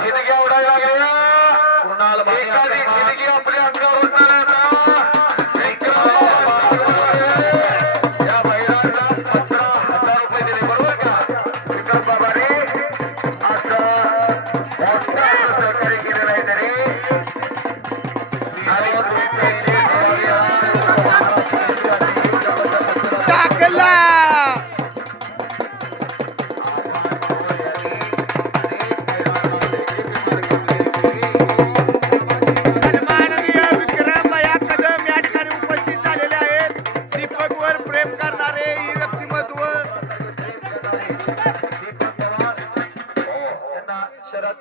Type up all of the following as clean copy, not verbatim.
ठिणग्या उडायला लागल्या कुणाल एखादी ठिणगी आपल्या अंगावर या बैलांना 15,000 रुपये दिले बरोबर का विक्रम बाबाने असं सहकार्य केलेलं आहे तरी टाकला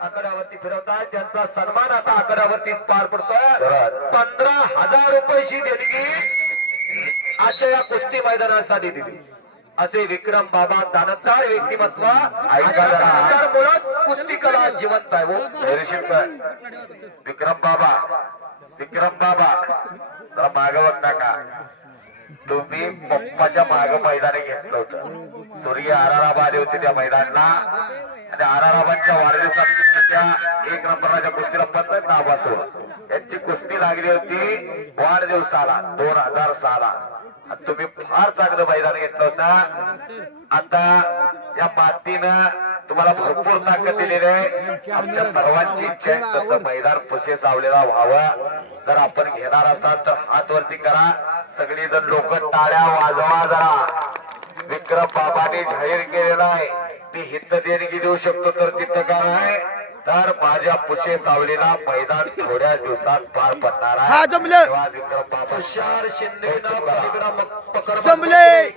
आकड्यावरती फिरवतात त्यांचा सन्मान आता आकड्यावरती पार पडतोय 15,000 रुपयाची देणगी आजच्या या कुस्ती मैदानासाठी दिली असे विक्रम बाबा दानतदार व्यक्तिमत्व मुळात कुस्ती कला जिवंत आहे हो विक्रम बाबा जरा मागवत नका तुम्ही पप्पाच्या माग मैदाने घेतलं होतं सूर्य आराराबा आले होते त्या मैदानाला आणि आराराबांच्या वाढदिवसाच्या 1 नंबरच्या कुस्तीला 15 नाव वाचवलं यांची कुस्ती लागली होती वाढदिवसाला 2006ला तुम्ही फार चांगलं मैदान घेतलं होतं आता या मातीनं तुम्हाला भरपूर ताकद दिलेली आहे आमच्या सर्वांची इच्छा आहे तसं मैदान पुशे सावलेला व्हावं जर आपण घेणार असाल तर हात वरती करा सगळी जण लोक टाळ्या वाजवा जरा विक्रम बाबांनी जाहीर केलेला आहे मी हित देणगी देऊ शकतो तर तिथं काय आहे तर माझ्या पुशे सावलेला मैदान थोड्या दिवसात पार पडणार आहे विक्रम बाबा तुषार शिंदे जमले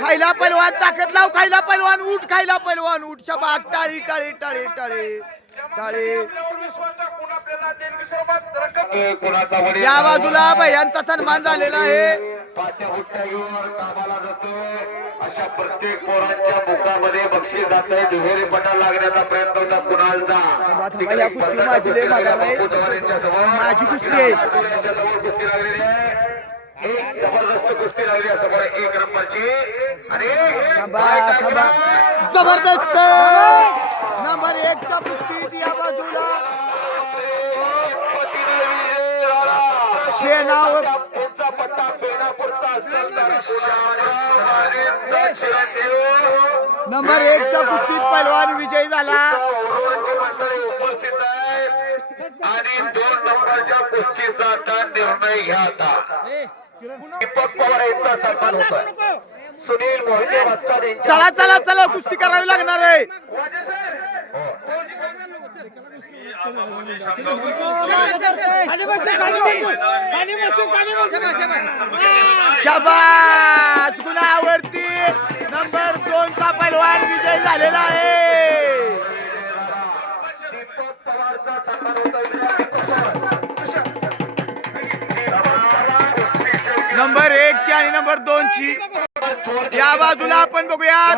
खायला पैलवान ताकद लाव खायला पैलवान उठ खायला पैलवान उठ शाबास टाळी टाळी टाळी टाळी टाळी या बाजूला भैयांचा सन्मान झालेला आहे पाठ्यपुस्तकावर कामाला जातोय अशा प्रत्येक पोरांच्या मुखामध्ये बक्षीस जात आहे दुहेरी पटा लागण्याचा प्रयत्न होता कुणालचा माझी कुस्ती आहे कुस्ती लागलेली आहे एक जबरदस्त कुस्ती लागली असं बरं 1 नंबरची आणि जबरदस्त नंबर 1 च्या कुस्तीत या बाजूला पुढचा पट्टा बेनापूरचा असेल तर नंबर 1 च्या कुस्तीत पैलवान विजयी झाला उपस्थित आहेत आणि 2 नंबरच्या कुस्तीचा आता निर्णय घ्या आता दीपक पवार यांचा सन्मान होत आहे सुनील मोहिते वस्ताद चला चला चला कुस्ती करावी लागणार आहे शाबास गुणावरती नंबर 2 चा पैलवान विजय झालेला आहे दीपक पवारचा सन्मान होत आहे नंबर 1 ची आणि नंबर 2 ची या बाजूला आपण बघूया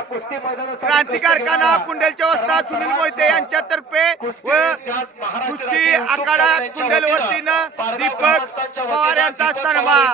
क्रांतिकार काना कुंडलच्या वस्ताद सुनील मोहिते यांच्यातर्फे व कुस्ती आखाडा कुंडल वतीनं दीपक पवार यांचा सन्मान